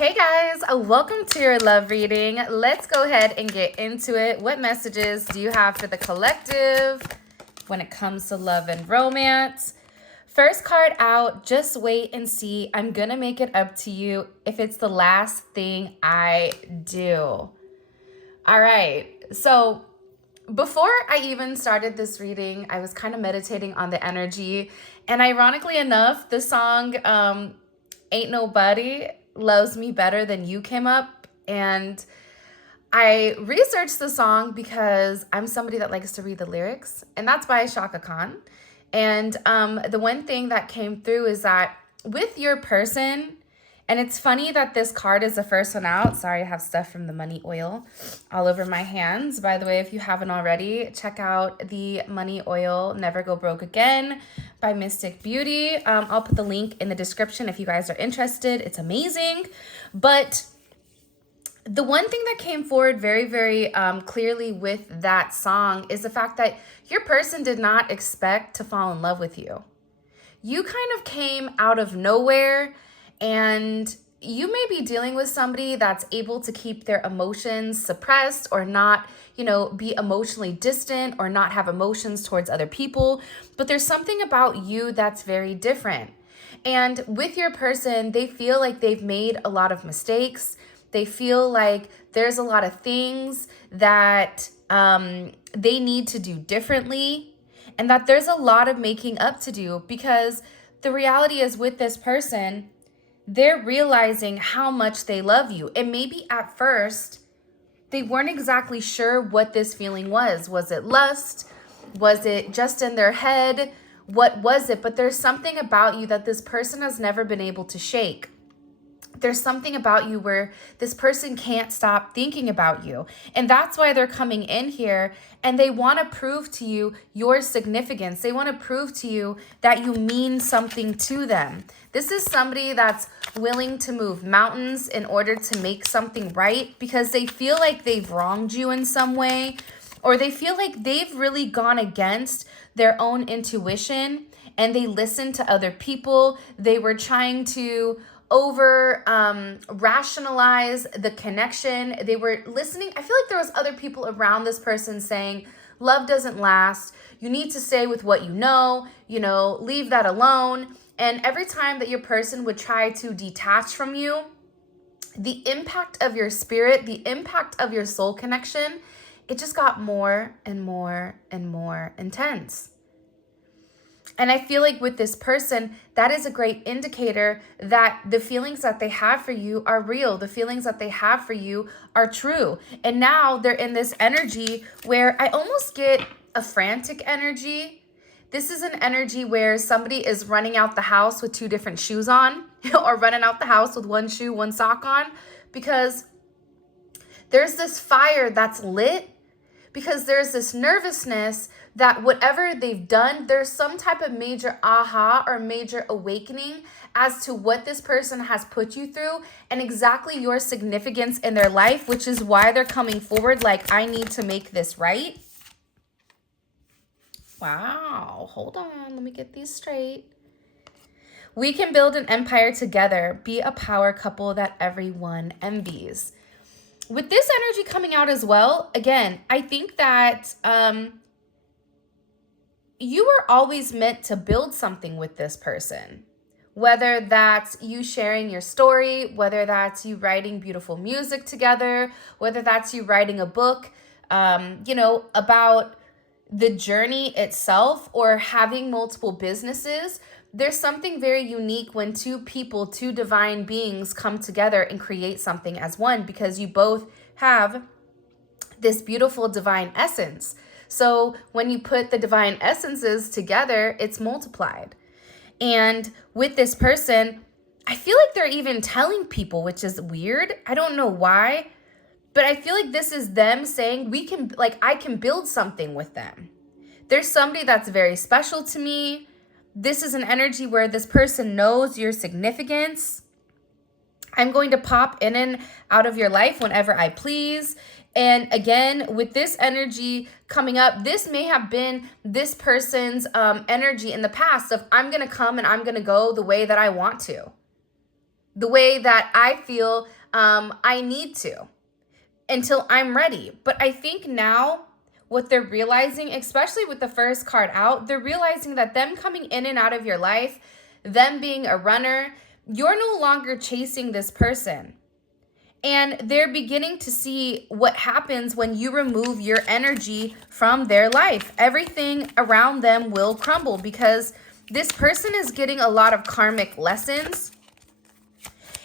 Hey guys, welcome to your love reading. Let's go ahead and get into it. What messages do you have for the collective when it comes to love and romance? First card out, just wait and see. I'm gonna make it up to you if it's the last thing I do. All right, so before I even started this reading, I was kind of meditating on the energy. And ironically enough, the song Ain't Nobody Loves Me Better Than You came up. And I researched the song because I'm somebody that likes to read the lyrics. And that's by Shaka Khan. And the one thing that came through is that with your person, and it's funny that this card is the first one out. Sorry, I have stuff from the money oil all over my hands. By the way, if you haven't already, check out the money oil Never Go Broke Again by Mystic Beauty. I'll put the link in the description if you guys are interested. It's amazing. But the one thing that came forward very, very clearly with that song is the fact that your person did not expect to fall in love with you. You kind of came out of nowhere. And you may be dealing with somebody that's able to keep their emotions suppressed or not, be emotionally distant or not have emotions towards other people. But there's something about you that's very different. And with your person, they feel like they've made a lot of mistakes. They feel like there's a lot of things that they need to do differently and that there's a lot of making up to do, because the reality is with this person, they're realizing how much they love you. And maybe at first, they weren't exactly sure what this feeling was. Was it lust? Was it just in their head? What was it? But there's something about you that this person has never been able to shake. There's something about you where this person can't stop thinking about you. And that's why they're coming in here, and they want to prove to you your significance. They want to prove to you that you mean something to them. This is somebody that's willing to move mountains in order to make something right, because they feel like they've wronged you in some way, or they feel like they've really gone against their own intuition and they listened to other people. They were trying to rationalize the connection. They were listening. I feel like there was other people around this person saying, love doesn't last. You need to stay with what you know, leave that alone. And every time that your person would try to detach from you, the impact of your spirit, the impact of your soul connection, it just got more and more and more intense. And I feel like with this person, that is a great indicator that the feelings that they have for you are real. The feelings that they have for you are true. And now they're in this energy where I almost get a frantic energy. This is an energy where somebody is running out the house with two different shoes on or running out the house with one shoe, one sock on, because there's this fire that's lit, because there's this nervousness that whatever they've done, there's some type of major aha or major awakening as to what this person has put you through and exactly your significance in their life, which is why they're coming forward like, I need to make this right. Wow, hold on, let me get these straight. We can build an empire together, be a power couple that everyone envies. With this energy coming out as well, again, I think that you were always meant to build something with this person. Whether that's you sharing your story, whether that's you writing beautiful music together, whether that's you writing a book, about the journey itself, or having multiple businesses. There's something very unique when two people, two divine beings come together and create something as one, because you both have this beautiful divine essence. So when you put the divine essences together, it's multiplied. And with this person, I feel like they're even telling people, which is weird. I don't know why, but I feel like this is them saying I can build something with them. There's somebody that's very special to me. This is an energy where this person knows your significance. I'm going to pop in and out of your life whenever I please. And again, with this energy coming up, this may have been this person's energy in the past of, I'm going to come and I'm going to go the way that I want to. the way that I feel I need to until I'm ready. But I think now what they're realizing, especially with the first card out, they're realizing that them coming in and out of your life, them being a runner, you're no longer chasing this person. And they're beginning to see what happens when you remove your energy from their life. Everything around them will crumble because this person is getting a lot of karmic lessons.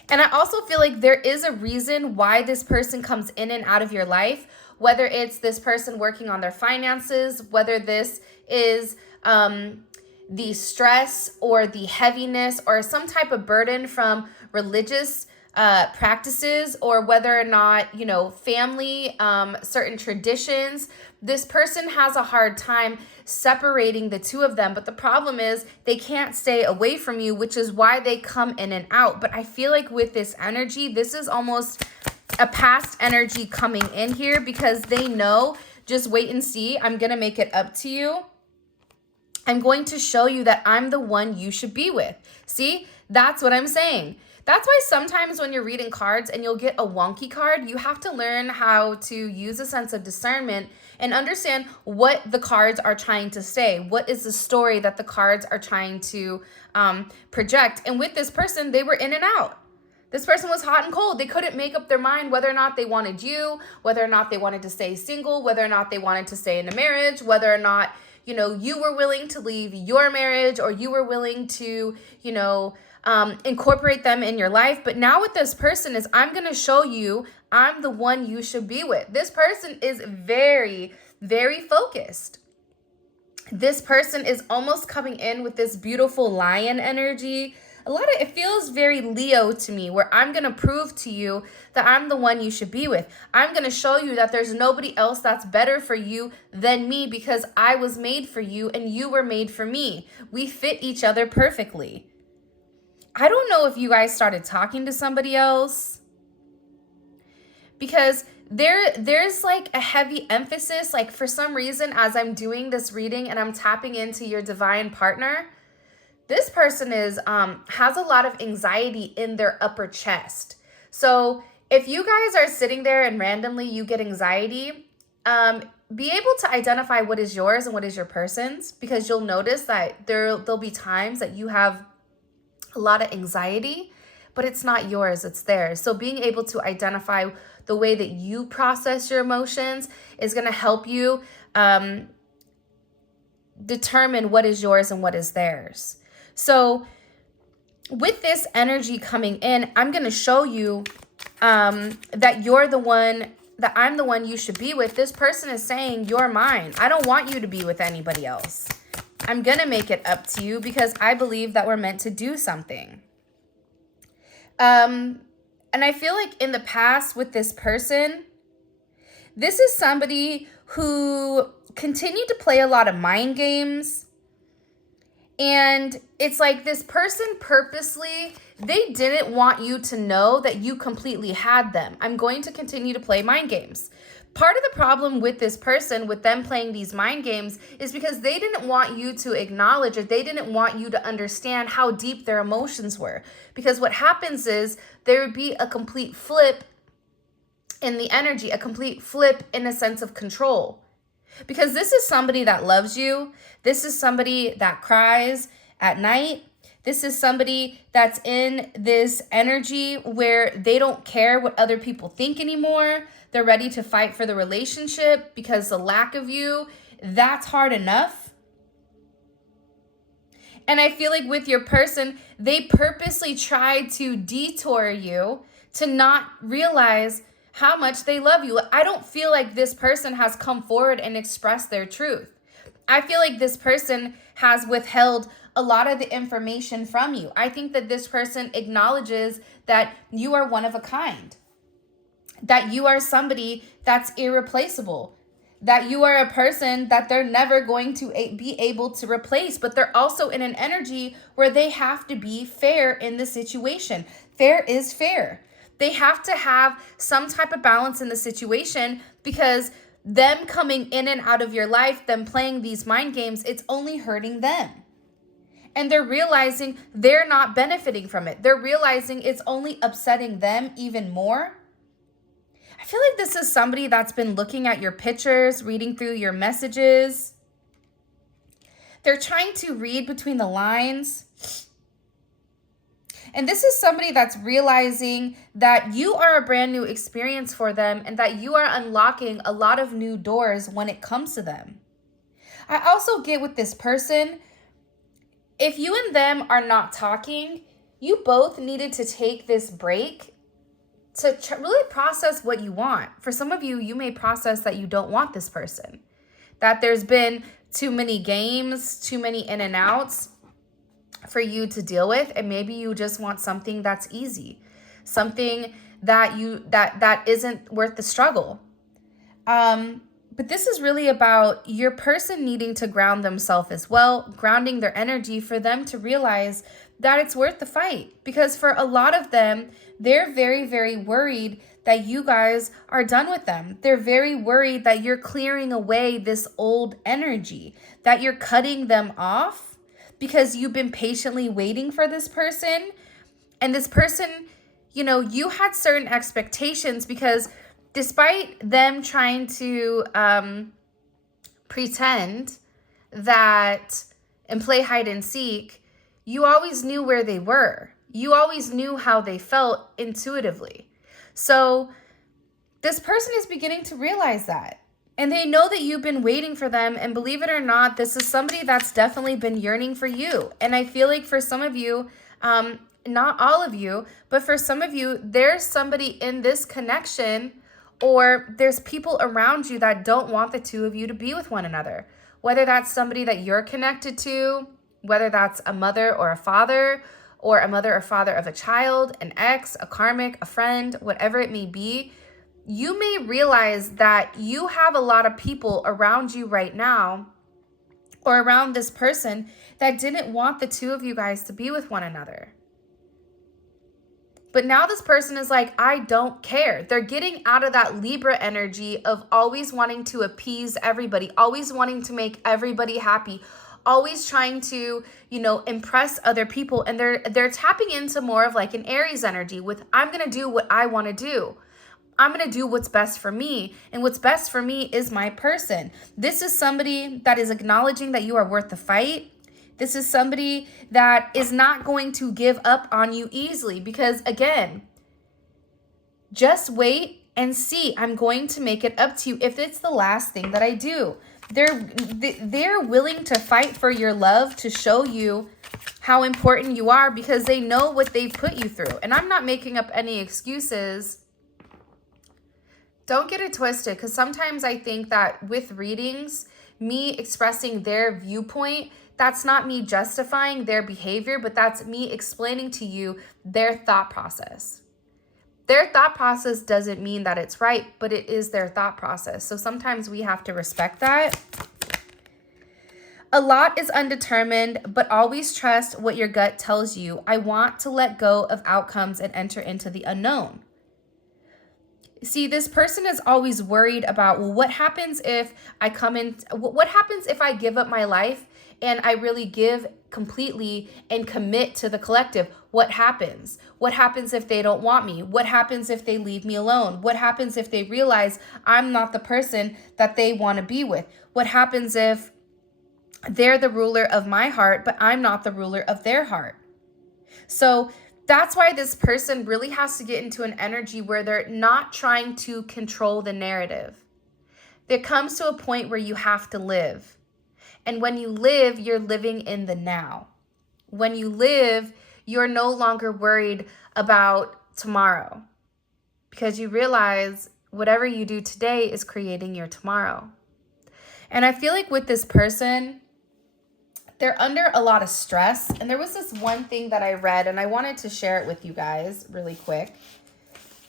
And I also feel like there is a reason why this person comes in and out of your life, whether it's this person working on their finances, whether this is the stress or the heaviness or some type of burden from religious practices, or whether or not, you know, family, certain traditions. This person has a hard time separating the two of them. But the problem is they can't stay away from you, which is why they come in and out. But I feel like with this energy, this is almost a past energy coming in here because they know, just wait and see. I'm going to make it up to you. I'm going to show you that I'm the one you should be with. See, that's what I'm saying. That's why sometimes when you're reading cards and you'll get a wonky card, you have to learn how to use a sense of discernment and understand what the cards are trying to say. What is the story that the cards are trying to project? And with this person, they were in and out. This person was hot and cold. They couldn't make up their mind whether or not they wanted you, whether or not they wanted to stay single, whether or not they wanted to stay in a marriage, whether or not, you know, you were willing to leave your marriage or you were willing to, you know, incorporate them in your life. But now with this person is, I'm going to show you I'm the one you should be with. This person is very, very focused. This person is almost coming in with this beautiful lion energy. It feels very Leo to me, where I'm going to prove to you that I'm the one you should be with. I'm going to show you that there's nobody else that's better for you than me because I was made for you and you were made for me. We fit each other perfectly. I don't know if you guys started talking to somebody else, because there's like a heavy emphasis, like for some reason, as I'm doing this reading and I'm tapping into your divine partner, this person is has a lot of anxiety in their upper chest. So if you guys are sitting there and randomly you get anxiety, be able to identify what is yours and what is your person's, because you'll notice that there'll be times that you have a lot of anxiety, but it's not yours, it's theirs. So being able to identify the way that you process your emotions is going to help you determine what is yours and what is theirs. So with this energy coming in, I'm going to show you that you're the one, that I'm the one you should be with. This person is saying, you're mine. I don't want you to be with anybody else. I'm going to make it up to you because I believe that we're meant to do something. And I feel like in the past with this person, this is somebody who continued to play a lot of mind games. And it's like this person purposely, they didn't want you to know that you completely had them. I'm going to continue to play mind games. Part of the problem with this person, with them playing these mind games, is because they didn't want you to acknowledge, or they didn't want you to understand how deep their emotions were. Because what happens is there would be a complete flip in the energy, a complete flip in a sense of control. Because this is somebody that loves you. This is somebody that cries at night. This is somebody that's in this energy where they don't care what other people think anymore. They're ready to fight for the relationship because the lack of you, that's hard enough. And I feel like with your person, they purposely tried to detour you to not realize how much they love you. I don't feel like this person has come forward and expressed their truth. I feel like this person has withheld a lot of the information from you. I think that this person acknowledges that you are one of a kind, that you are somebody that's irreplaceable, that you are a person that they're never going to be able to replace, but they're also in an energy where they have to be fair in the situation. Fair is fair. They have to have some type of balance in the situation, because them coming in and out of your life, them playing these mind games, it's only hurting them. And they're realizing they're not benefiting from it. They're realizing it's only upsetting them even more. I feel like this is somebody that's been looking at your pictures, reading through your messages. They're trying to read between the lines. And this is somebody that's realizing that you are a brand new experience for them and that you are unlocking a lot of new doors when it comes to them. I also get with this person, if you and them are not talking, you both needed to take this break to really process what you want. For some of you, you may process that you don't want this person, that there's been too many games, too many in and outs for you to deal with, and maybe you just want something that's easy, something that that isn't worth the struggle. But this is really about your person needing to ground themselves as well, grounding their energy for them to realize that it's worth the fight. Because for a lot of them, they're very, very worried that you guys are done with them. They're very worried that you're clearing away this old energy, that you're cutting them off because you've been patiently waiting for this person. And this person, you know, you had certain expectations because despite them trying to pretend that and play hide and seek, you always knew where they were. You always knew how they felt intuitively. So this person is beginning to realize that. And they know that you've been waiting for them. And believe it or not, this is somebody that's definitely been yearning for you. And I feel like for some of you, not all of you, but for some of you, there's somebody in this connection, or there's people around you that don't want the two of you to be with one another. Whether that's somebody that you're connected to, whether that's a mother or a father, or a mother or father of a child, an ex, a karmic, a friend, whatever it may be, you may realize that you have a lot of people around you right now, or around this person, that didn't want the two of you guys to be with one another. But now this person is like, I don't care. They're getting out of that Libra energy of always wanting to appease everybody, always wanting to make everybody happy, always trying to, you know, impress other people. And they're tapping into more of like an Aries energy with, I'm going to do what I want to do. I'm going to do what's best for me. And what's best for me is my person. This is somebody that is acknowledging that you are worth the fight. This is somebody that is not going to give up on you easily because, again, just wait and see. I'm going to make it up to you if it's the last thing that I do. They're willing to fight for your love, to show you how important you are because they know what they've put you through. And I'm not making up any excuses. Don't get it twisted, because sometimes I think that with readings, me expressing their viewpoint, that's not me justifying their behavior, but that's me explaining to you their thought process. Their thought process doesn't mean that it's right, but it is their thought process. So sometimes we have to respect that. A lot is undetermined, but always trust what your gut tells you. I want to let go of outcomes and enter into the unknown. See, this person is always worried about, well, what happens if I come in? What happens if I give up my life and I really give completely and commit to the collective? What happens? What happens if they don't want me? What happens if they leave me alone? What happens if they realize I'm not the person that they want to be with? What happens if they're the ruler of my heart, but I'm not the ruler of their heart? So that's why this person really has to get into an energy where they're not trying to control the narrative. There comes to a point where you have to live. And when you live, you're living in the now. When you live, you're no longer worried about tomorrow, because you realize whatever you do today is creating your tomorrow. And I feel like with this person, they're under a lot of stress. And there was this one thing that I read, and I wanted to share it with you guys really quick.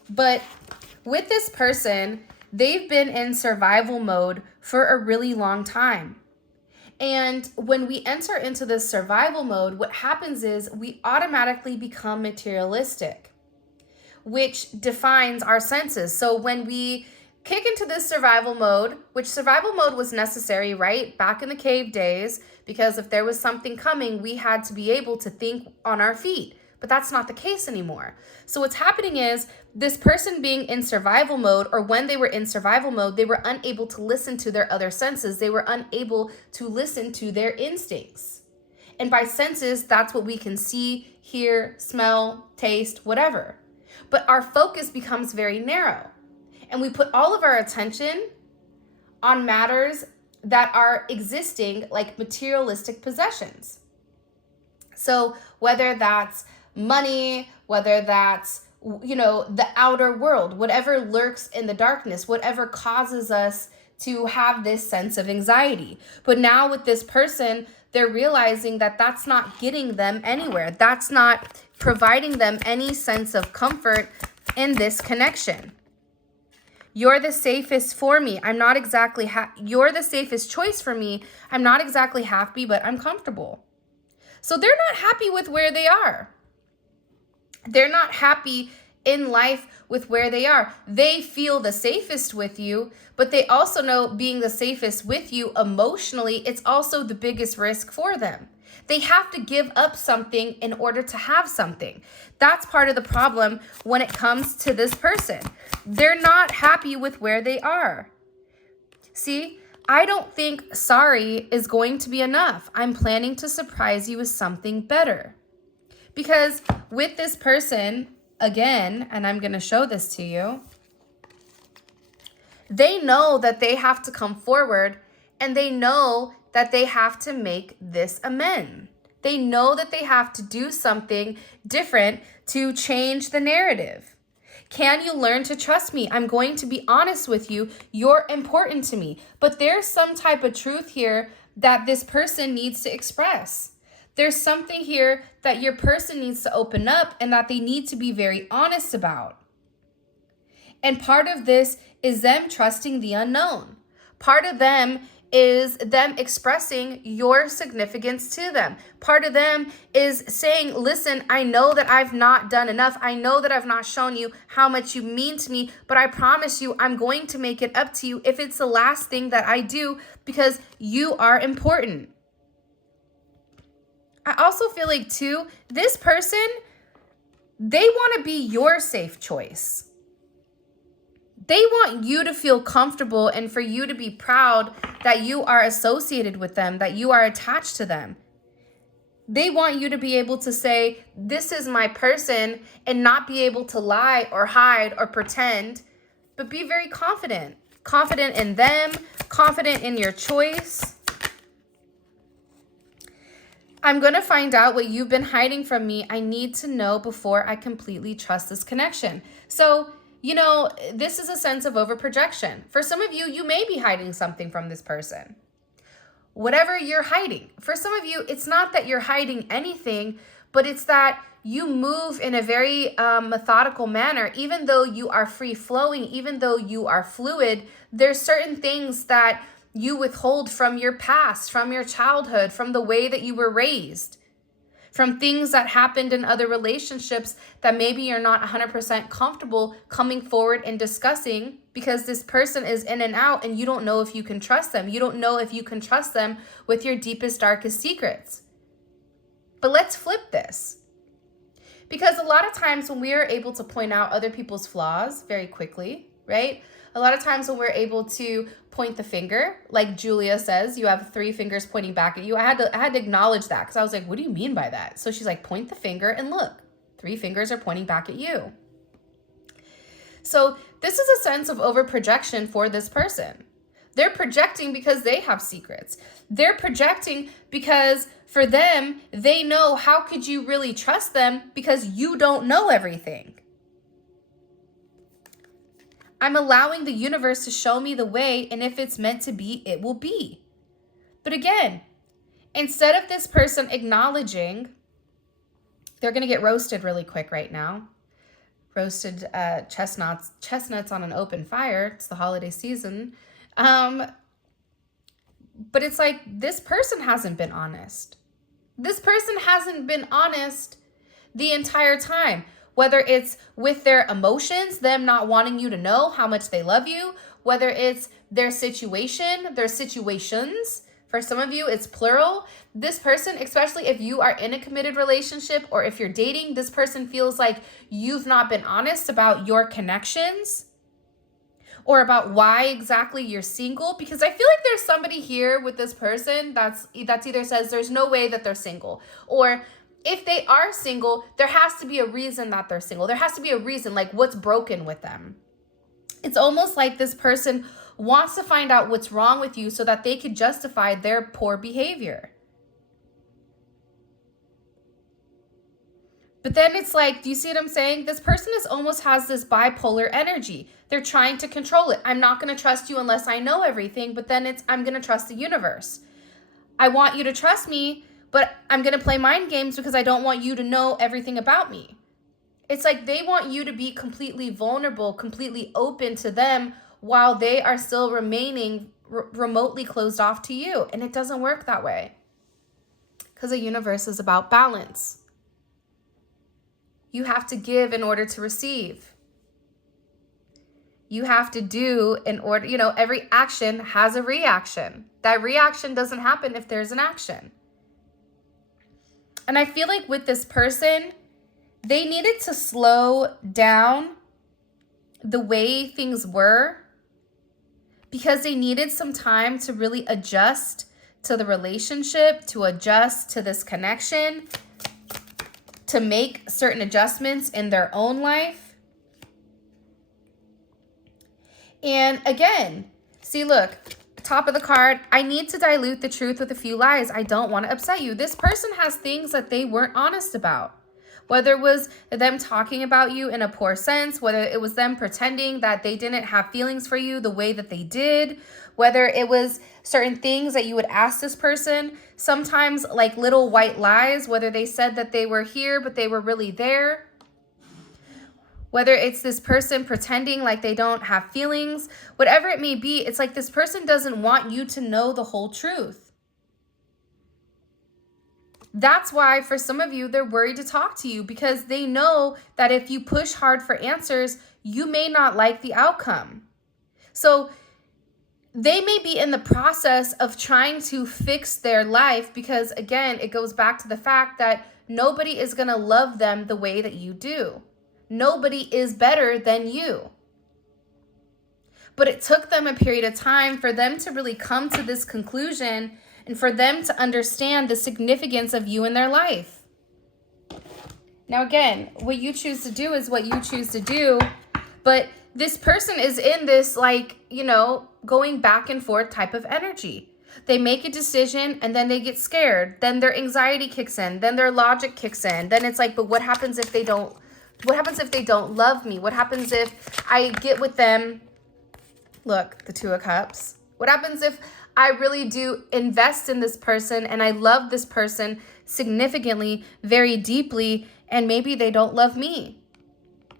But with this person, they've been in survival mode for a really long time. And when we enter into this survival mode, what happens is we automatically become materialistic, which defines our senses. So when we kick into this survival mode, which survival mode was necessary, right? Back in the cave days, because if there was something coming, we had to be able to think on our feet. But that's not the case anymore. So what's happening is this person being in survival mode, or when they were in survival mode, they were unable to listen to their other senses. They were unable to listen to their instincts. And by senses, that's what we can see, hear, smell, taste, whatever. But our focus becomes very narrow. And we put all of our attention on matters that are existing, like materialistic possessions. So whether that's money, whether that's, the outer world, whatever lurks in the darkness, whatever causes us to have this sense of anxiety. But now with this person, they're realizing that that's not getting them anywhere. That's not providing them any sense of comfort in this connection. You're the safest for me. I'm not exactly you're the safest choice for me. I'm not exactly happy, but I'm comfortable. So they're not happy with where they are. They're not happy in life with where they are. They feel the safest with you, but they also know being the safest with you emotionally, it's also the biggest risk for them. They have to give up something in order to have something. That's part of the problem when it comes to this person. They're not happy with where they are. See, I don't think sorry is going to be enough. I'm planning to surprise you with something better. Because with this person, again, and I'm going to show this to you, they know that they have to come forward, and they know that they have to make this amend. They know that they have to do something different to change the narrative. Can you learn to trust me? I'm going to be honest with you. You're important to me. But there's some type of truth here that this person needs to express. There's something here that your person needs to open up and that they need to be very honest about. And part of this is them trusting the unknown. Part of them is them expressing your significance to them. Part of them is saying, listen, I know that I've not done enough. I know that I've not shown you how much you mean to me, but I promise you I'm going to make it up to you if it's the last thing that I do, because you are important. I also feel like too, this person, they want to be your safe choice. They want you to feel comfortable and for you to be proud that you are associated with them, that you are attached to them. They want you to be able to say, this is my person, and not be able to lie or hide or pretend, but be very confident. Confident in them, confident in your choice. I'm going to find out what you've been hiding from me. I need to know before I completely trust this connection. So, this is a sense of overprojection. For some of you, you may be hiding something from this person. Whatever you're hiding. For some of you, it's not that you're hiding anything, but it's that you move in a very methodical manner. Even though you are free-flowing, even though you are fluid, there's certain things that you withhold from your past, from your childhood, from the way that you were raised, from things that happened in other relationships that maybe you're not 100% comfortable coming forward and discussing, because this person is in and out and you don't know if you can trust them. You don't know if you can trust them with your deepest, darkest secrets. But let's flip this. Because a lot of times when we are able to point out other people's flaws very quickly, right? A lot of times when we're able to point the finger, like Julia says, you have 3 fingers pointing back at you. I had to acknowledge that, because I was like, what do you mean by that? So she's like, point the finger and look, 3 fingers are pointing back at you. So this is a sense of overprojection for this person. They're projecting because they have secrets. They're projecting because for them, they know, how could you really trust them because you don't know everything. I'm allowing the universe to show me the way, and if it's meant to be, it will be. But again, instead of this person acknowledging, they're going to get roasted really quick right now. Roasted chestnuts on an open fire. It's the holiday season. But it's like, this person hasn't been honest. This person hasn't been honest the entire time. Whether it's with their emotions, them not wanting you to know how much they love you, whether it's their situation, their situations. For some of you, it's plural. This person, especially if you are in a committed relationship or if you're dating, this person feels like you've not been honest about your connections or about why exactly you're single. Because I feel like there's somebody here with this person that's either says there's no way that they're single, or if they are single, there has to be a reason that they're single. There has to be a reason, like what's broken with them. It's almost like this person wants to find out what's wrong with you so that they could justify their poor behavior. But then it's like, do you see what I'm saying? This person almost has this bipolar energy. They're trying to control it. I'm not going to trust you unless I know everything, but then I'm going to trust the universe. I want you to trust me, but I'm going to play mind games because I don't want you to know everything about me. It's like they want you to be completely vulnerable, completely open to them while they are still remaining remotely closed off to you. And it doesn't work that way because the universe is about balance. You have to give in order to receive. You have to do in order, every action has a reaction. That reaction doesn't happen if there's an action. And I feel like with this person, they needed to slow down the way things were because they needed some time to really adjust to the relationship, to adjust to this connection, to make certain adjustments in their own life. And again, see, look, top of the card, I need to dilute the truth with a few lies. I don't want to upset you. This person has things that they weren't honest about. Whether it was them talking about you in a poor sense, whether it was them pretending that they didn't have feelings for you the way that they did, whether it was certain things that you would ask this person, sometimes like little white lies, whether they said that they were here, but they were really there. Whether it's this person pretending like they don't have feelings, whatever it may be, it's like this person doesn't want you to know the whole truth. That's why for some of you, they're worried to talk to you because they know that if you push hard for answers, you may not like the outcome. So they may be in the process of trying to fix their life because, again, it goes back to the fact that nobody is going to love them the way that you do. Nobody is better than you. But it took them a period of time for them to really come to this conclusion and for them to understand the significance of you in their life. Now, again, what you choose to do is what you choose to do. But this person is in this, going back and forth type of energy. They make a decision and then they get scared. Then their anxiety kicks in. Then their logic kicks in. Then it's like, but what happens if they don't? What happens if they don't love me? What happens if I get with them? Look, the Two of Cups. What happens if I really do invest in this person and I love this person significantly, very deeply, and maybe they don't love me?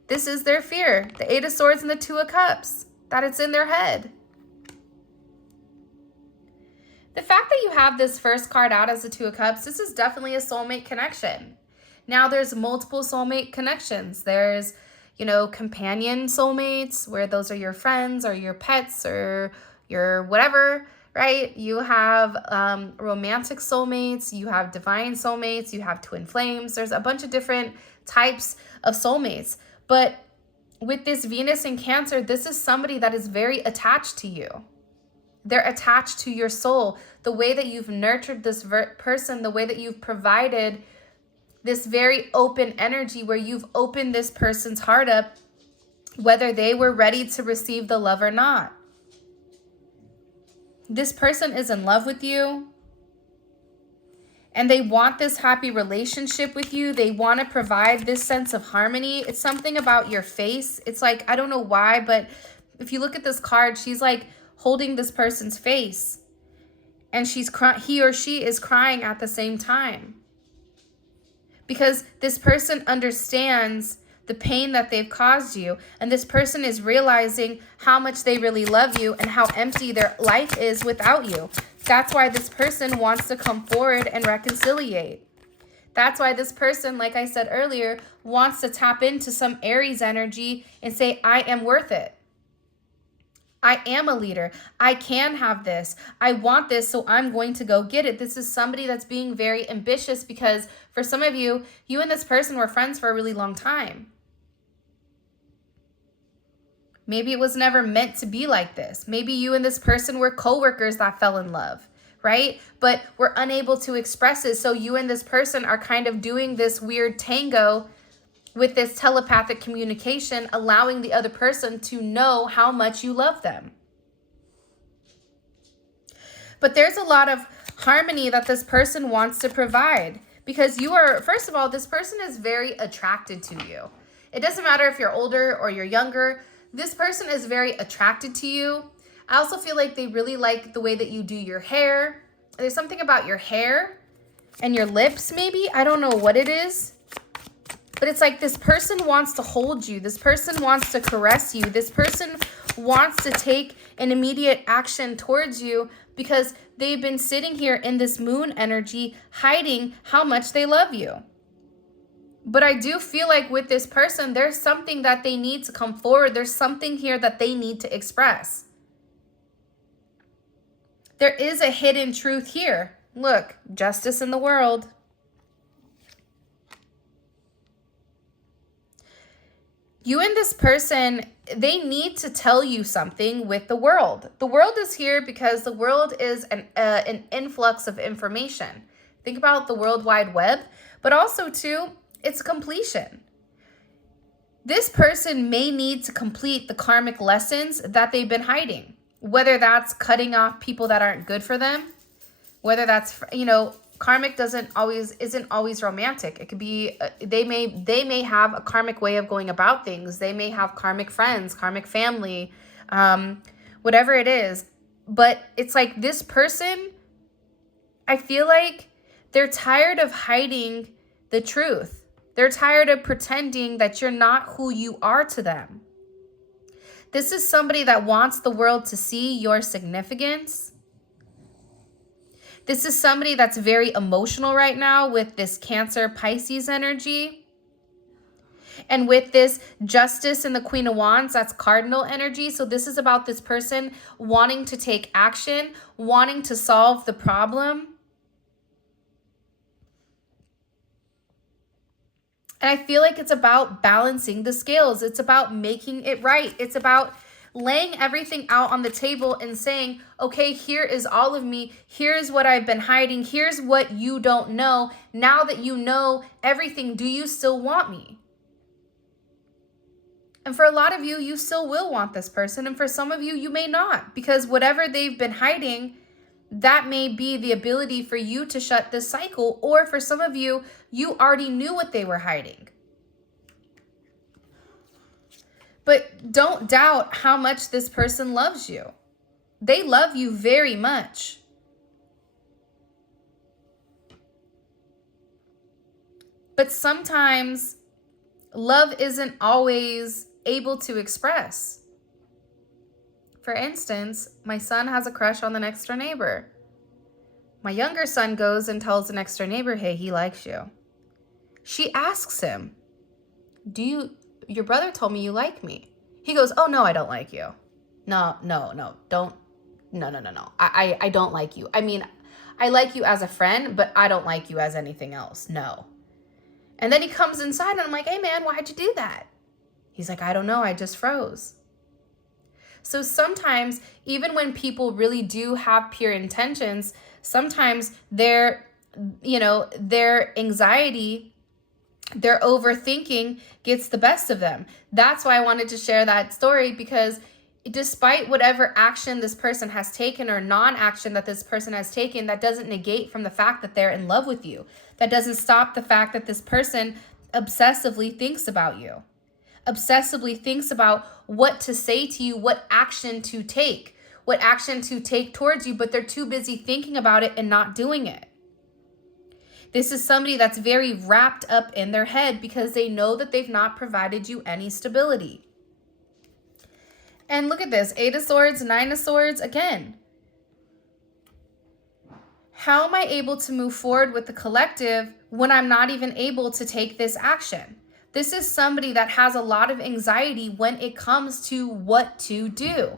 This is their fear. The Eight of Swords and the Two of Cups. That it's in their head. The fact that you have this first card out as the Two of Cups, this is definitely a soulmate connection. Now there's multiple soulmate connections. There's, companion soulmates where those are your friends or your pets or your whatever, right? You have romantic soulmates, you have divine soulmates, you have twin flames. There's a bunch of different types of soulmates. But with this Venus in Cancer, this is somebody that is very attached to you. They're attached to your soul. The way that you've nurtured this person, the way that you've provided this very open energy where you've opened this person's heart up, whether they were ready to receive the love or not. This person is in love with you and they want this happy relationship with you. They want to provide this sense of harmony. It's something about your face. It's like, I don't know why, but if you look at this card, she's like holding this person's face and he or she is crying at the same time. Because this person understands the pain that they've caused you. And this person is realizing how much they really love you and how empty their life is without you. That's why this person wants to come forward and reconciliate. That's why this person, like I said earlier, wants to tap into some Aries energy and say, I am worth it. I am a leader. I can have this. I want this, so I'm going to go get it. This is somebody that's being very ambitious because for some of you, you and this person were friends for a really long time. Maybe it was never meant to be like this. Maybe you and this person were coworkers that fell in love, right? But were unable to express it. So you and this person are kind of doing this weird tango with this telepathic communication, allowing the other person to know how much you love them. But there's a lot of harmony that this person wants to provide because you are, first of all, this person is very attracted to you. It doesn't matter if you're older or you're younger. This person is very attracted to you. I also feel like they really like the way that you do your hair. There's something about your hair and your lips, maybe. I don't know what it is. But it's like this person wants to hold you. This person wants to caress you. This person wants to take an immediate action towards you because they've been sitting here in this moon energy hiding how much they love you. But I do feel like with this person, there's something that they need to come forward. There's something here that they need to express. There is a hidden truth here. Look, justice in the world. You and this person, they need to tell you something with the world. The world is here because the world is an influx of information. Think about the World Wide Web, but also too, it's completion. This person may need to complete the karmic lessons that they've been hiding, whether that's cutting off people that aren't good for them, whether that's, karmic isn't always romantic. It could be they may have a karmic way of going about things. They may have karmic friends, karmic family, whatever it is. But it's like this person, I feel like they're tired of hiding the truth. They're tired of pretending that you're not who you are to them. This is somebody that wants the world to see your significance. This is somebody that's very emotional right now with this Cancer Pisces energy. And with this Justice and the Queen of Wands, that's cardinal energy. So this is about this person wanting to take action, wanting to solve the problem. And I feel like it's about balancing the scales. It's about making it right. It's about laying everything out on the table and saying, okay, here is all of me. Here's what I've been hiding. Here's what you don't know. Now that you know everything, do you still want me? And for a lot of you, you still will want this person. And for some of you, you may not, because whatever they've been hiding, that may be the ability for you to shut this cycle. Or for some of you, you already knew what they were hiding. But don't doubt how much this person loves you. They love you very much. But sometimes love isn't always able to express. For instance, my son has a crush on the next door neighbor. My younger son goes and tells the next door neighbor, hey, he likes you. She asks him, your brother told me you like me. He goes, oh, no, I don't like you. No, don't. No. I don't like you. I mean, I like you as a friend, but I don't like you as anything else. No. And then he comes inside and I'm like, hey, man, why'd you do that? He's like, I don't know. I just froze. So sometimes, even when people really do have pure intentions, sometimes their anxiety, their overthinking gets the best of them. That's why I wanted to share that story, because despite whatever action this person has taken or non-action that this person has taken, that doesn't negate from the fact that they're in love with you. That doesn't stop the fact that this person obsessively thinks about you. Obsessively thinks about what to say to you, what action to take towards you, but they're too busy thinking about it and not doing it. This is somebody that's very wrapped up in their head because they know that they've not provided you any stability. And look at this, 8 of Swords, 9 of Swords, again. How am I able to move forward with the collective when I'm not even able to take this action? This is somebody that has a lot of anxiety when it comes to what to do.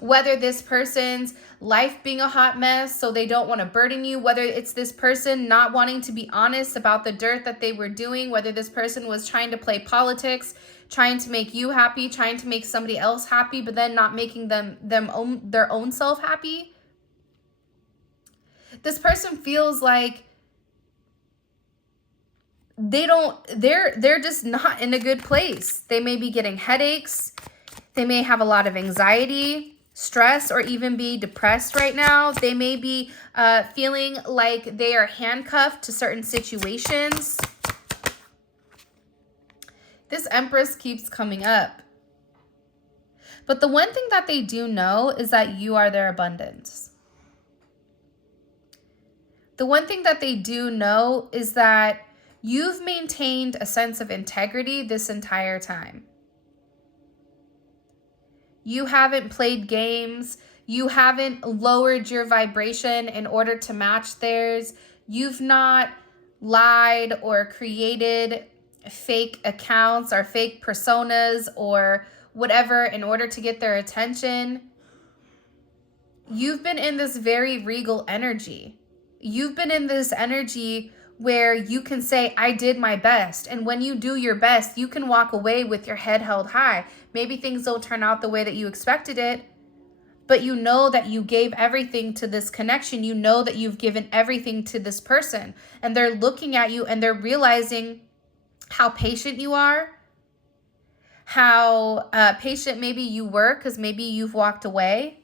whether this person's life being a hot mess, so they don't want to burden you, whether it's this person not wanting to be honest about the dirt that they were doing, whether this person was trying to play politics, trying to make you happy, trying to make somebody else happy, but then not making their own self happy. This person feels like they're just not in a good place. They may be getting headaches. They may have a lot of anxiety, stress, or even be depressed right now. They may be feeling like they are handcuffed to certain situations. This Empress keeps coming up. But the one thing that they do know is that you are their abundance. The one thing that they do know is that you've maintained a sense of integrity this entire time. You haven't played games. You haven't lowered your vibration in order to match theirs. You've not lied or created fake accounts or fake personas or whatever in order to get their attention. You've been in this very regal energy. You've been in this energy where you can say, I did my best. And when you do your best, you can walk away with your head held high. Maybe things don't turn out the way that you expected it, but you know that you gave everything to this connection. You know that you've given everything to this person. And they're looking at you and they're realizing how patient you are, how patient maybe you were because maybe you've walked away.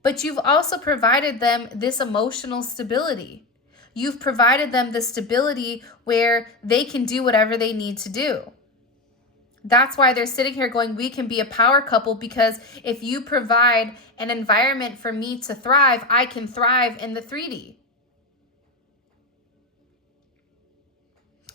But you've also provided them this emotional stability. You've provided them the stability where they can do whatever they need to do. That's why they're sitting here going, we can be a power couple, because if you provide an environment for me to thrive, I can thrive in the 3D.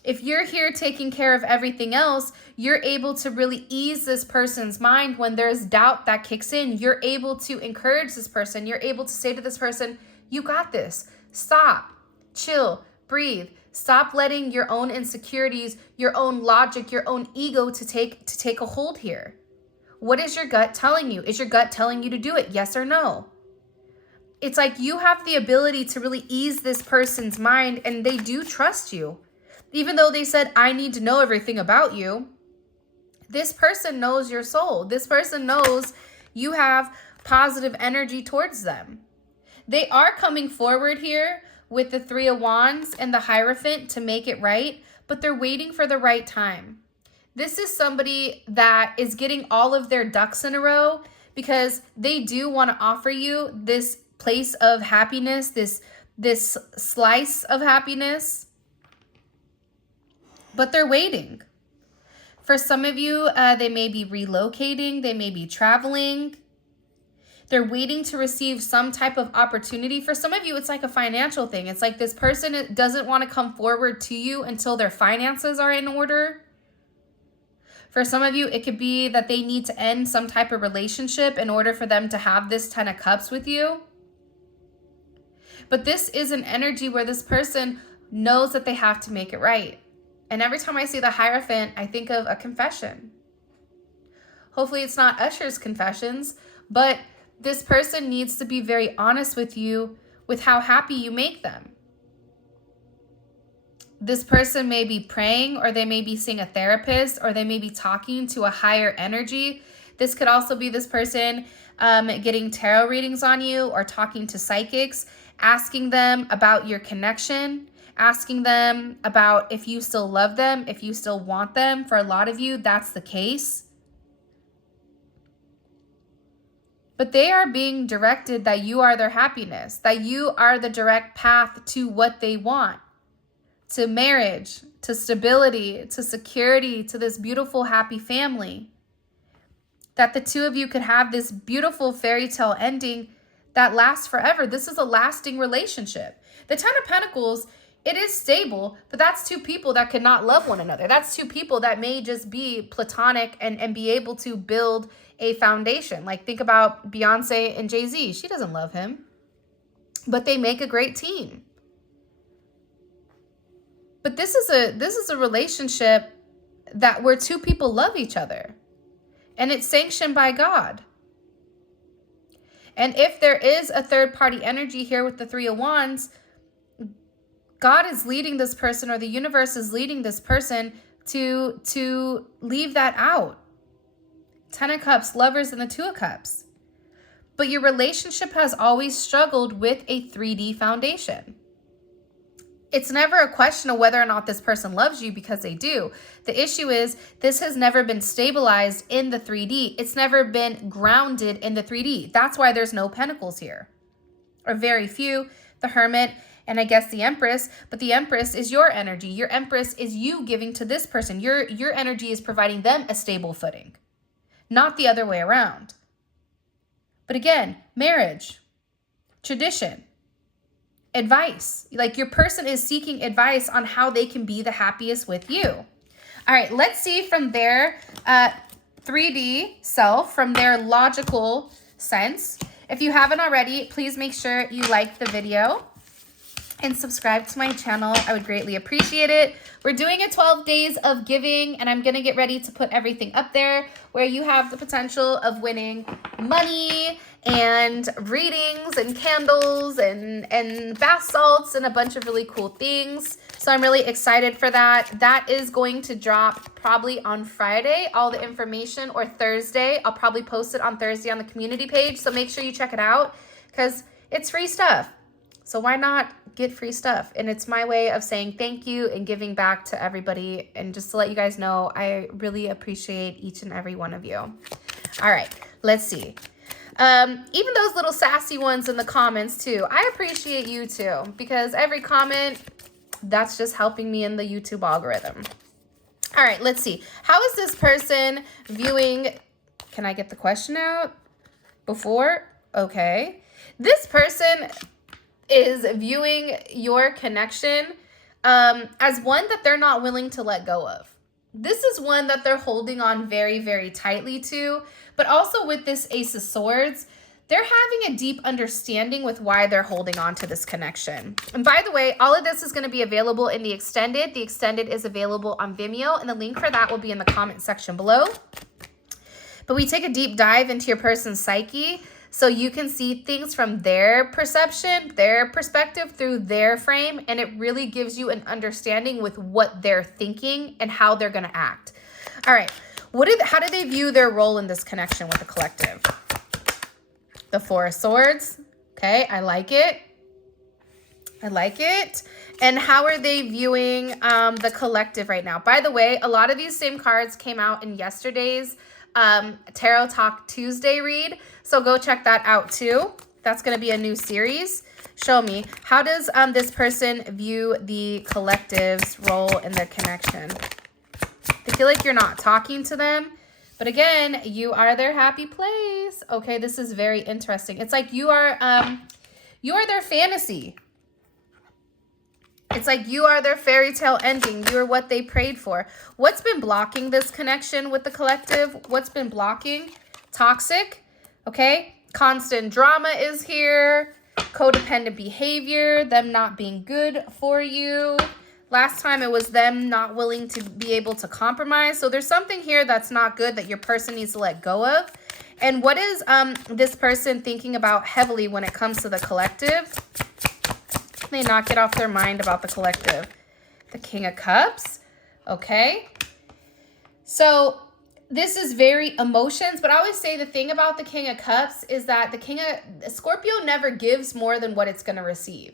If you're here taking care of everything else, you're able to really ease this person's mind when there's doubt that kicks in. You're able to encourage this person. You're able to say to this person, you got this. Stop, chill, breathe. Stop letting your own insecurities, your own logic, your own ego to take a hold here. What is your gut telling you? Is your gut telling you to do it? Yes or no? It's like you have the ability to really ease this person's mind, and they do trust you. Even though they said, I need to know everything about you, this person knows your soul. This person knows you have positive energy towards them. They are coming forward here with the 3 of Wands and the Hierophant to make it right, but they're waiting for the right time. This is somebody that is getting all of their ducks in a row because they do want to offer you this place of happiness, this slice of happiness. But they're waiting. For some of you, they may be relocating. They may be traveling. They're waiting to receive some type of opportunity. For some of you, it's like a financial thing. It's like this person doesn't want to come forward to you until their finances are in order. For some of you, it could be that they need to end some type of relationship in order for them to have this 10 of Cups with you. But this is an energy where this person knows that they have to make it right. And every time I see the Hierophant, I think of a confession. Hopefully it's not Usher's confessions, but this person needs to be very honest with you with how happy you make them. This person may be praying, or they may be seeing a therapist, or they may be talking to a higher energy. This could also be this person getting tarot readings on you, or talking to psychics, asking them about your connection, asking them about if you still love them, if you still want them. For a lot of you, that's the case. But they are being directed that you are their happiness, that you are the direct path to what they want, to marriage, to stability, to security, to this beautiful, happy family. That the two of you could have this beautiful fairy tale ending that lasts forever. This is a lasting relationship. The 10 of Pentacles, it is stable, but that's two people that could not love one another. That's two people that may just be platonic and be able to build a foundation. Like, think about Beyonce and Jay-Z. She doesn't love him, but they make a great team. But this is a relationship that where two people love each other. and it's sanctioned by God. And if there is a third-party energy here with the Three of Wands, God is leading this person, or the universe is leading this person to leave that out. 10 of Cups, Lovers, and the 2 of Cups. But your relationship has always struggled with a 3D foundation. It's never a question of whether or not this person loves you, because they do. The issue is this has never been stabilized in the 3D. It's never been grounded in the 3D. That's why there's no pentacles here, or very few. The Hermit and I guess the Empress, but the Empress is your energy. Your Empress is you giving to this person. Your energy is providing them a stable footing, not the other way around. But again, marriage, tradition, advice. Like, your person is seeking advice on how they can be the happiest with you. All right, let's see from their 3D self, from their logical sense. If you haven't already, please make sure you like the video and subscribe to my channel. I would greatly appreciate it. We're doing a 12 days of giving, and I'm going to get ready to put everything up there where you have the potential of winning money and readings and candles and bath salts and a bunch of really cool things. So I'm really excited for that. That is going to drop probably on Friday, all the information, or Thursday. I'll probably post it on Thursday on the community page. So make sure you check it out, because it's free stuff. So why not get free stuff? And it's my way of saying thank you and giving back to everybody. And just to let you guys know, I really appreciate each and every one of you. All right, let's see. Even those little sassy ones in the comments too. I appreciate you too, because every comment, that's just helping me in the YouTube algorithm. All right, let's see. How is this person viewing? Can I get the question out before? Okay. This person is viewing your connection as one that they're not willing to let go of. This is one that they're holding on very, very tightly to. But also with this Ace of Swords, they're having a deep understanding with why they're holding on to this connection. And by the way, all of this is going to be available in the extended. The extended is available on Vimeo, and the link for that will be in the comment section below. But we take a deep dive into your person's psyche, so you can see things from their perception, their perspective, through their frame, and it really gives you an understanding with what they're thinking and how they're going to act. All right, how do they view their role in this connection with the collective? The Four of Swords. Okay, I like it. I like it. And how are they viewing the collective right now? By the way, a lot of these same cards came out in yesterday's Tarot Talk Tuesday read, so go check that out too. That's going to be a new series. Show me, how does this person view the collective's role in the connection? They feel like you're not talking to them, but again, you are their happy place. Okay, this is very interesting. It's like you are their fantasy. It's like you are their fairy tale ending. You are what they prayed for. What's been blocking this connection with the collective? What's been blocking? Toxic, okay? Constant drama is here. Codependent behavior, them not being good for you. Last time it was them not willing to be able to compromise. So there's something here that's not good that your person needs to let go of. And what is this person thinking about heavily when it comes to the collective? They not get off their mind about the collective. The King of Cups. Okay. So this is very emotions, but I always say the thing about the King of Cups is that Scorpio never gives more than what it's going to receive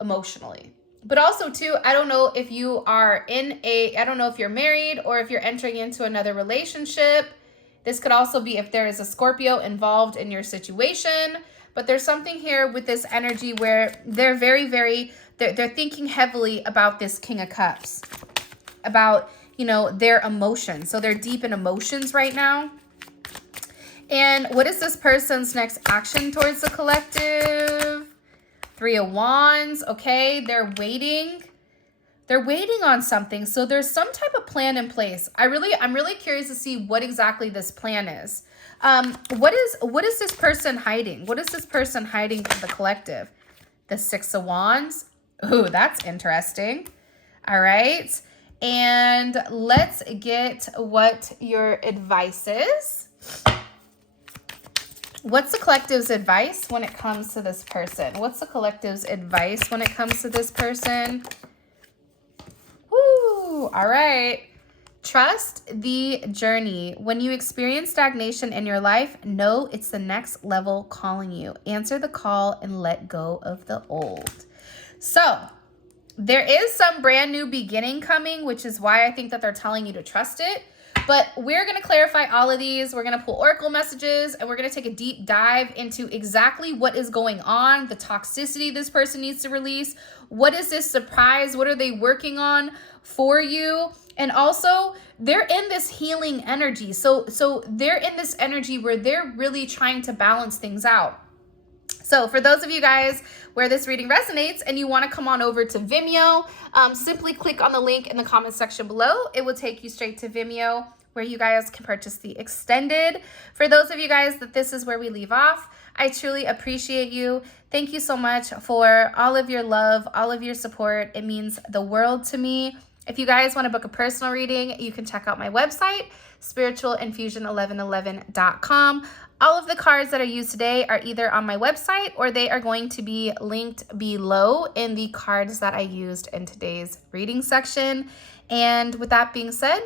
emotionally. But also too, I don't know if you are I don't know if you're married or if you're entering into another relationship. This could also be if there is a Scorpio involved in your situation. But there's something here with this energy where they're they're thinking heavily about this King of Cups, about, you know, their emotions. So they're deep in emotions right now. And what is this person's next action towards the collective? Three of Wands. Okay, they're waiting. They're waiting on something. So there's some type of plan in place. I'm really curious to see what exactly this plan is. What is this person hiding? What is this person hiding from the collective? The Six of Wands. Ooh, that's interesting. All right. And let's get what your advice is What's the collective's advice when it comes to this person? What's the collective's advice when it comes to this person? Woo! All right. Trust the journey. When you experience stagnation in your life, know it's the next level calling you. Answer the call and let go of the old. So there is some brand new beginning coming, which is why I think that they're telling you to trust it. But we're going to clarify all of these. We're going to pull oracle messages and we're going to take a deep dive into exactly what is going on, the toxicity this person needs to release. What is this surprise? What are they working on for you? And also, they're in this healing energy. So they're in this energy where they're really trying to balance things out. So for those of you guys where this reading resonates and you want to come on over to Vimeo, simply click on the link in the comment section below. It will take you straight to Vimeo where you guys can purchase the extended. For those of you guys that this is where we leave off, I truly appreciate you. Thank you so much for all of your love, all of your support. It means the world to me. If you guys want to book a personal reading, you can check out my website, spiritualinfusion1111.com. All of the cards that are used today are either on my website or they are going to be linked below in the cards that I used in today's reading section. And with that being said,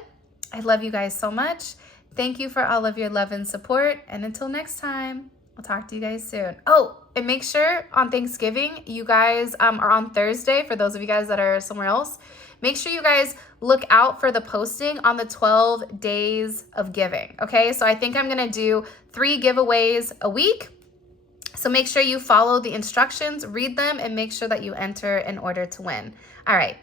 I love you guys so much. Thank you for all of your love and support. And until next time, I'll talk to you guys soon. Oh, and make sure on Thanksgiving, you guys are on Thursday, for those of you guys that are somewhere else. Make sure you guys look out for the posting on the 12 days of giving, okay? So I think I'm gonna do 3 giveaways a week. So make sure you follow the instructions, read them, and make sure that you enter in order to win. All right,